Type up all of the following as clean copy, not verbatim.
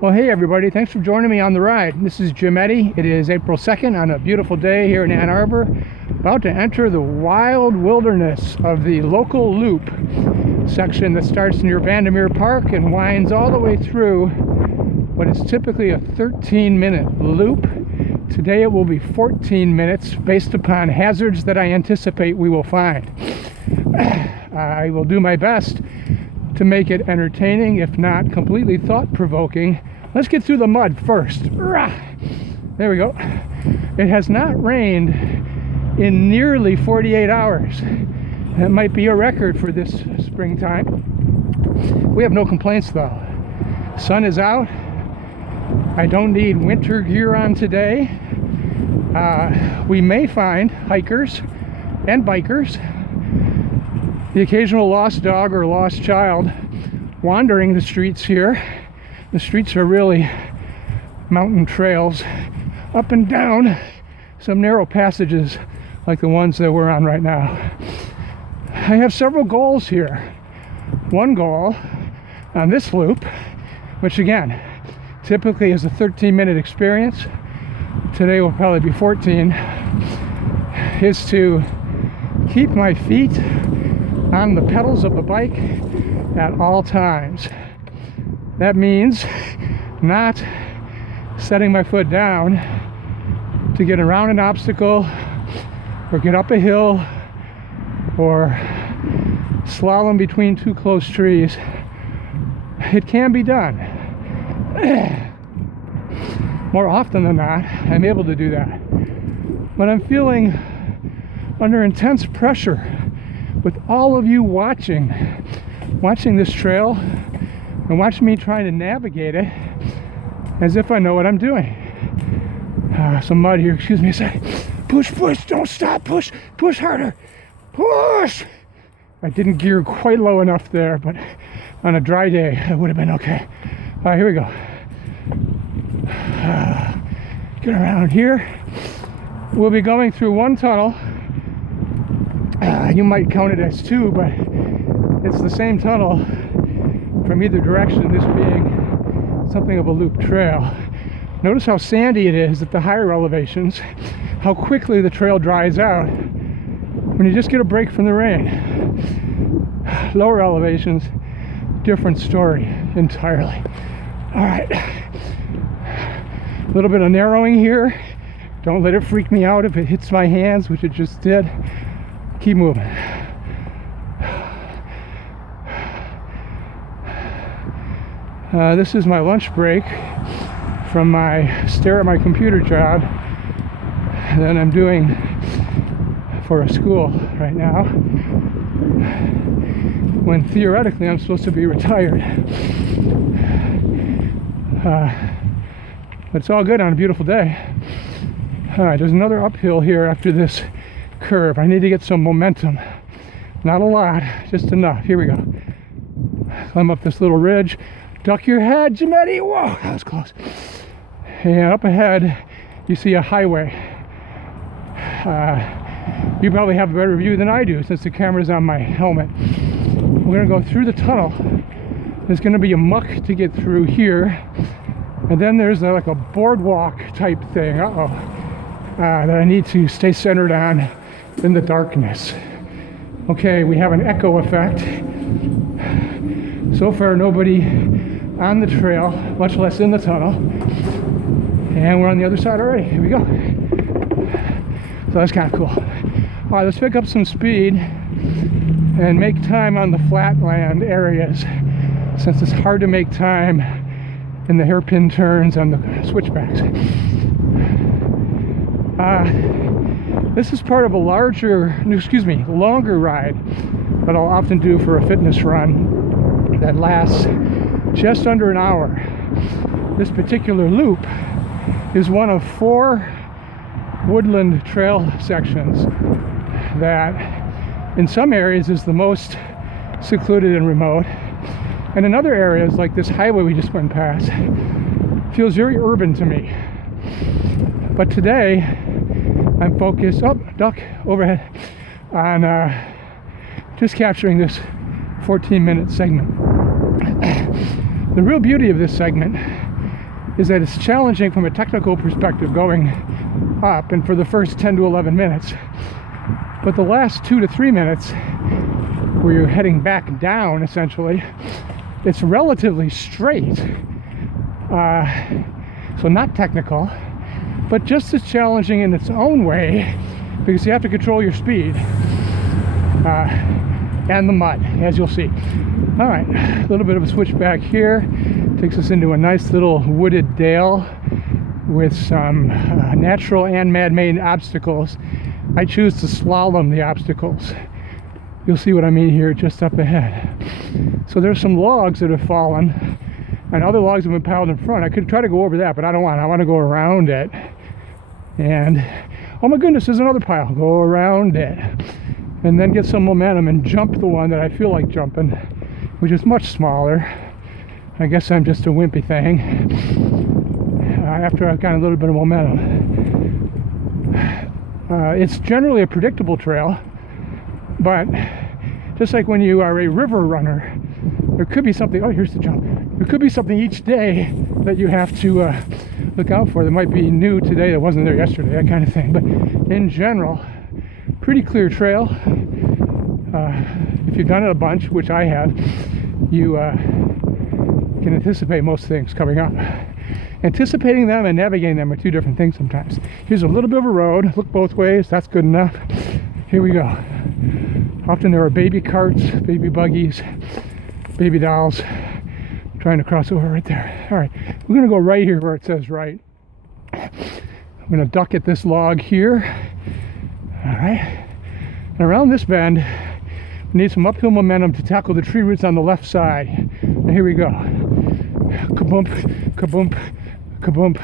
Well, hey everybody, thanks for joining me on the ride. This is Jim Eddy. It is April 2nd on a beautiful day here in Ann Arbor. About to enter the wild wilderness of the Local Loop section that starts near Vandermeer Park and winds all the way through what is typically a 13-minute loop. Today it will be 14 minutes based upon hazards that I anticipate we will find. I will do my best to make it entertaining, if not completely thought-provoking. Let's get through the mud first. There we go. It has not rained in nearly 48 hours. That might be a record for this springtime. We have no complaints though. Sun is out. I don't need winter gear on today. We may find hikers and bikers, the occasional lost dog or lost child wandering the streets here. The streets are really mountain trails up and down some narrow passages like the ones that we're on right now. I have several goals here. One goal on this loop, which again typically is a 13-minute experience, today will probably be 14, is to keep my feet on the pedals of the bike at all times. That means not setting my foot down to get around an obstacle or get up a hill or slalom between two close trees. It can be done. More often than not, I'm able to do that. When I'm feeling under intense pressure with all of you watching this trail and watching me trying to navigate it as if I know what I'm doing. Some mud here, excuse me a sec. Push, don't stop, push harder, push! I didn't gear quite low enough there, but on a dry day, it would have been okay. All right, here we go. Get around here. We'll be going through one tunnel. You might count it as two, but it's the same tunnel from either direction, this being something of a loop trail. Notice how sandy it is at the higher elevations, how quickly the trail dries out when you just get a break from the rain. Lower elevations, different story entirely. All right, a little bit of narrowing here. Don't let it freak me out if it hits my hands, which it just did. Keep moving. This is my lunch break from my stare at my computer job that I'm doing for a school right now, when theoretically I'm supposed to be retired. But it's all good on a beautiful day. All right, there's another uphill here after this curve. I need to get some momentum. Not a lot, just enough. Here we go. Climb up this little ridge. Duck your head, Jim Eddy. Whoa, that was close. And up ahead, you see a highway. You probably have a better view than I do since the camera's on my helmet. We're gonna go through the tunnel. There's gonna be a muck to get through here. And then there's like a boardwalk type thing, that I need to stay centered on in the darkness. Okay, we have an echo effect. So far, nobody on the trail, much less in the tunnel. And we're on the other side already. Here we go. So that's kind of cool. All right, let's pick up some speed and make time on the flatland areas, since it's hard to make time in the hairpin turns on the switchbacks. This is part of a longer ride that I'll often do for a fitness run that lasts just under an hour. This particular loop is one of 4 woodland trail sections that in some areas is the most secluded and remote, and in other areas like this highway we just went past feels very urban to me. But today I'm focused, duck overhead, on just capturing this 14-minute segment. The real beauty of this segment is that it's challenging from a technical perspective going up and for the first 10 to 11 minutes. But the last 2 to 3 minutes, where you're heading back down essentially, it's relatively straight. So not technical, but just as challenging in its own way, because you have to control your speed and the mud, as you'll see. All right, a little bit of a switchback here. Takes us into a nice little wooded dale with some natural and man-made obstacles. I choose to slalom the obstacles. You'll see what I mean here just up ahead. So there's some logs that have fallen, and other logs have been piled in front. I could try to go over that, but I don't want. I want to go around it. And, oh my goodness, there's another pile. Go around it. And then get some momentum and jump the one that I feel like jumping, which is much smaller. I guess I'm just a wimpy thing. After I've got a little bit of momentum. It's generally a predictable trail, but just like when you are a river runner, there could be something, oh, here's the jump. There could be something each day that you have to look out for that might be new today that wasn't there yesterday, that kind of thing. But in general, pretty clear trail. If you've done it a bunch, which I have, you can anticipate most things coming up. Anticipating them and navigating them are two different things sometimes. Here's a little bit of a road. Look both ways. That's good enough. Here we go. Often there are baby carts, baby buggies, baby dolls trying to cross over right there. All right, we're going to go right here where it says right. I'm going to duck at this log here. All right. And around this bend, we need some uphill momentum to tackle the tree roots on the left side. And here we go. Kaboom, kaboom, kaboom,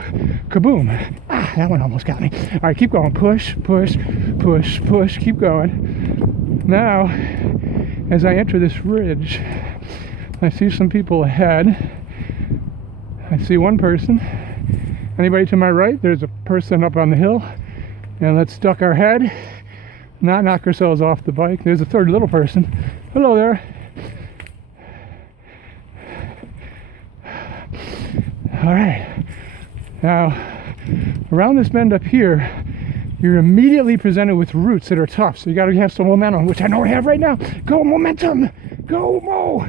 kaboom. Ah, that one almost got me. All right, keep going. Push, push, push, push. Keep going. Now, as I enter this ridge, I see some people ahead. I see one person. Anybody to my right? There's a person up on the hill. And let's duck our head. Not knock ourselves off the bike. There's a third little person. Hello there. All right. Now, around this bend up here, you're immediately presented with roots that are tough. So you got to have some momentum, which I don't have right now. Go momentum. Go Mo.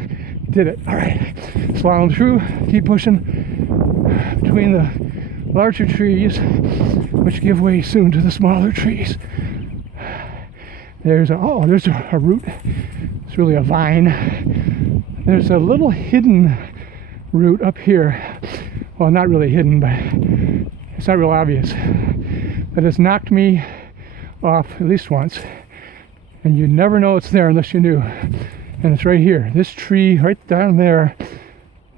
Did it. All right. Slalom through. Keep pushing between the larger trees, which give way soon to the smaller trees. There's a root. It's really a vine. There's a little hidden root up here. Well, not really hidden, but it's not real obvious. That has knocked me off at least once. And you never know it's there unless you knew. And it's right here. This tree right down there,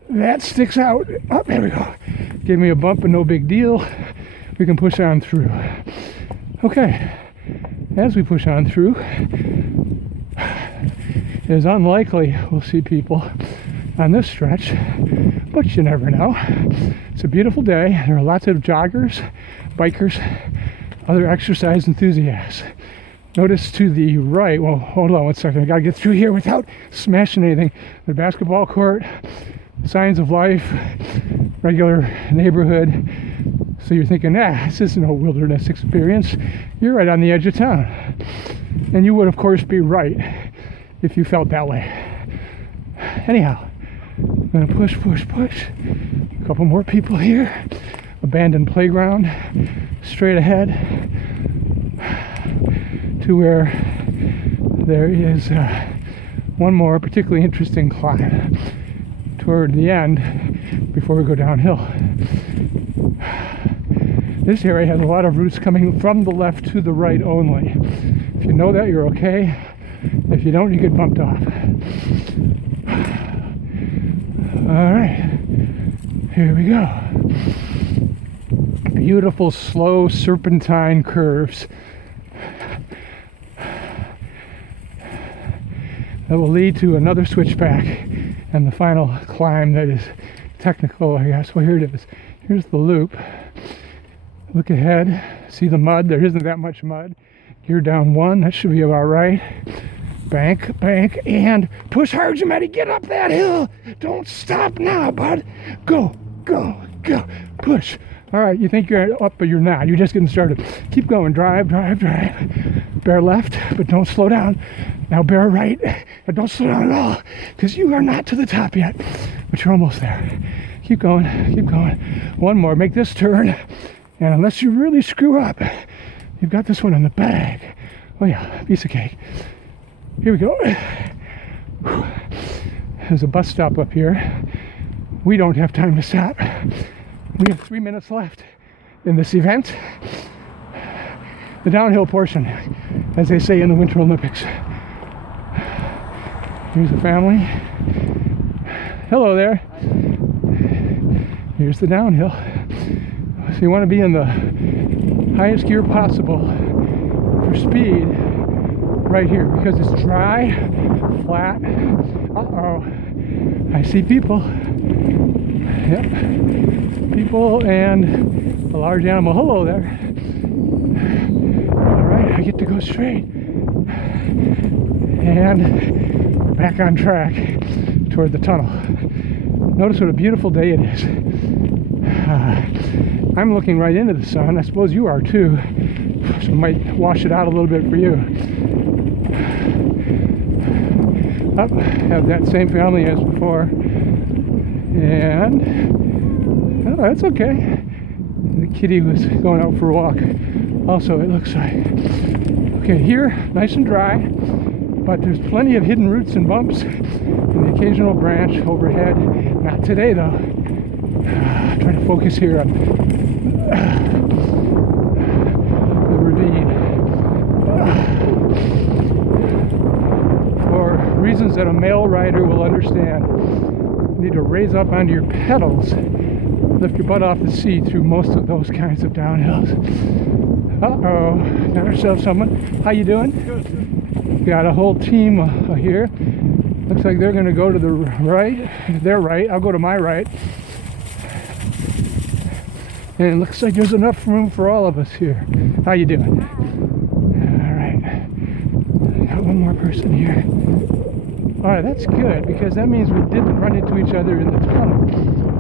that sticks out. Oh, there we go. Gave me a bump, but no big deal. We can push on through. Okay. As we push on through, it is unlikely we'll see people on this stretch, but you never know. It's a beautiful day. There are lots of joggers, bikers, other exercise enthusiasts. Notice to the right, well, hold on one second. I gotta get through here without smashing anything. The basketball court, signs of life, regular neighborhood. So you're thinking, this isn't a wilderness experience. You're right on the edge of town. And you would, of course, be right if you felt that way. Anyhow, I'm going to push, push, push. A couple more people here. Abandoned playground. Straight ahead to where there is one more particularly interesting climb toward the end before we go downhill. This area has a lot of roots coming from the left to the right only. If you know that, you're okay. If you don't, you get bumped off. All right, here we go. Beautiful, slow serpentine curves that will lead to another switchback and the final climb that is technical, I guess. Well, here it is. Here's the loop. Look ahead, see the mud. There isn't that much mud. Gear down 1, that should be about right. Bank, bank, and push hard, Jimmy. Get up that hill. Don't stop now, bud. Go, go, go. Push. All right, you think you're up, but you're not. You're just getting started. Keep going. Drive, drive, drive. Bear left, but don't slow down. Now bear right, but don't slow down at all, because you are not to the top yet, but you're almost there. Keep going, keep going. One more. Make this turn, and unless you really screw up, you've got this one in the bag. Oh yeah, piece of cake. Here we go. There's a bus stop up here. We don't have time to stop. We have 3 minutes left in this event. The downhill portion, as they say in the Winter Olympics. Here's the family. Hello there. Here's the downhill. So you want to be in the highest gear possible for speed right here, because it's dry, flat. Uh-oh. I see people. Yep. People and a large animal. Hello there. All right, I get to go straight. And back on track toward the tunnel. Notice what a beautiful day it is. I'm looking right into the sun. I suppose you are too. So it might wash it out a little bit for you. Up, have that same family as before. And oh, that's okay. The kitty was going out for a walk. Also, it looks like. Okay, here, nice and dry, but there's plenty of hidden roots and bumps and the occasional branch overhead. Not today, though. Try to focus here on the ravine. For reasons that a male rider will understand, you need to raise up onto your pedals, lift your butt off the seat through most of those kinds of downhills. Uh-oh, got ourselves someone. How you doing? Good. Got a whole team here. Looks like they're going to go to the right. Their right. I'll go to my right. And it looks like there's enough room for all of us here. How you doing? All right. Got one more person here. All right, that's good, because that means we didn't run into each other in the tunnel,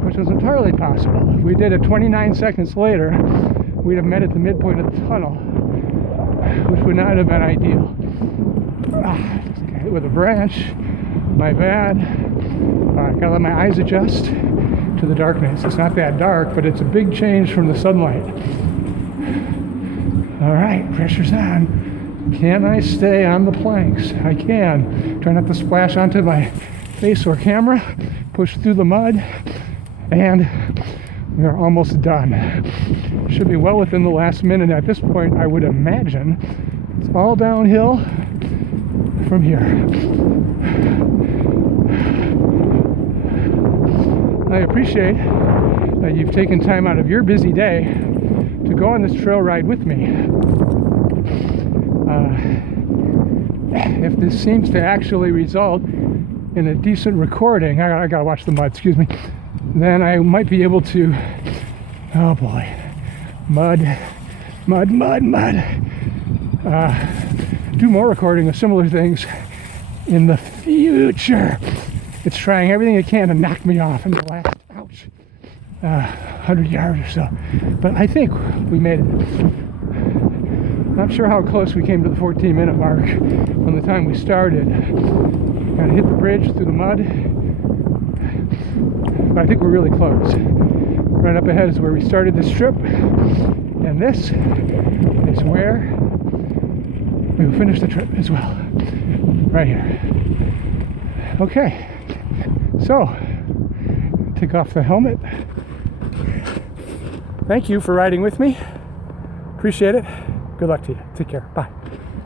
which was entirely possible. If we did it 29 seconds later, we'd have met at the midpoint of the tunnel, which would not have been ideal. Just got hit with a branch. My bad. All right, gotta let my eyes adjust to the darkness. It's not that dark, but it's a big change from the sunlight. All right, pressure's on. Can I stay on the planks? I can. Try not to splash onto my face or camera. Push through the mud, and we are almost done. Should be well within the last minute at this point, I would imagine. It's all downhill from here. I appreciate that you've taken time out of your busy day to go on this trail ride with me. If this seems to actually result in a decent recording, I gotta watch the mud, excuse me, then I might be able to, oh boy, mud, do more recording of similar things in the future. It's trying everything it can to knock me off in the last, 100 yards or so. But I think we made it. Not sure how close we came to the 14-minute mark from the time we started. Gotta hit the bridge through the mud. But I think we're really close. Right up ahead is where we started this trip. And this is where we will finish the trip as well. Right here. Okay. So, take off the helmet. Thank you for riding with me. Appreciate it. Good luck to you. Take care. Bye.